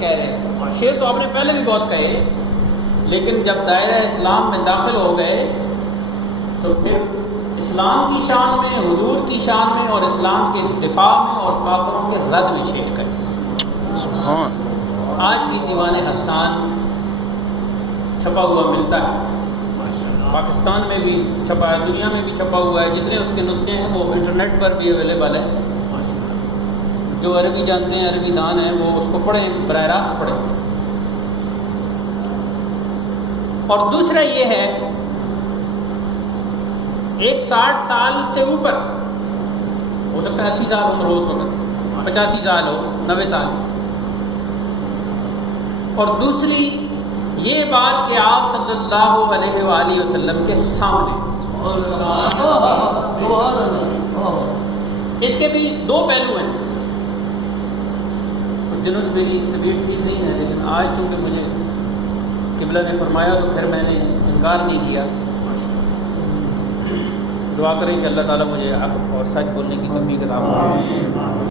کہہ رہے ہیں. شعر تو آپ نے پہلے بھی بہت کہے، لیکن جب دائرہ اسلام میں داخل ہو گئے تو پھر اسلام کی شان میں، حضور کی شان میں، اور اسلام کے دفاع میں اور کافروں کے رد میں شعر کرے. آج بھی دیوان حسان چھپا ہوا ملتا ہے، پاکستان میں بھی چھپا ہے، دنیا میں بھی چھپا ہوا ہے. جتنے اس کے نسخے ہیں وہ انٹرنیٹ پر بھی اویلیبل ہے. جو عربی جانتے ہیں، عربی دان ہیں، وہ اس کو پڑھیں، براہ راست پڑھیں. اور دوسرا یہ ہے، ایک 60 سال سے اوپر، ہو سکتا ہے 80 سال عمر ہو، اس وقت 85 سال ہو، 90 سال. اور دوسری یہ بات کہ آپ صلی اللہ علیہ وآلہ وسلم کے سامنے، اس کے بھی دو پہلو ہیں. دنوں سے میری طبیعت ٹھیک نہیں ہے، لیکن آج چونکہ مجھے قبلہ نے فرمایا تو پھر میں نے انکار نہیں کیا. دعا کریں کہ اللہ تعالیٰ مجھے حق اور سچ بولنے کی توفیق عطا فرمائے.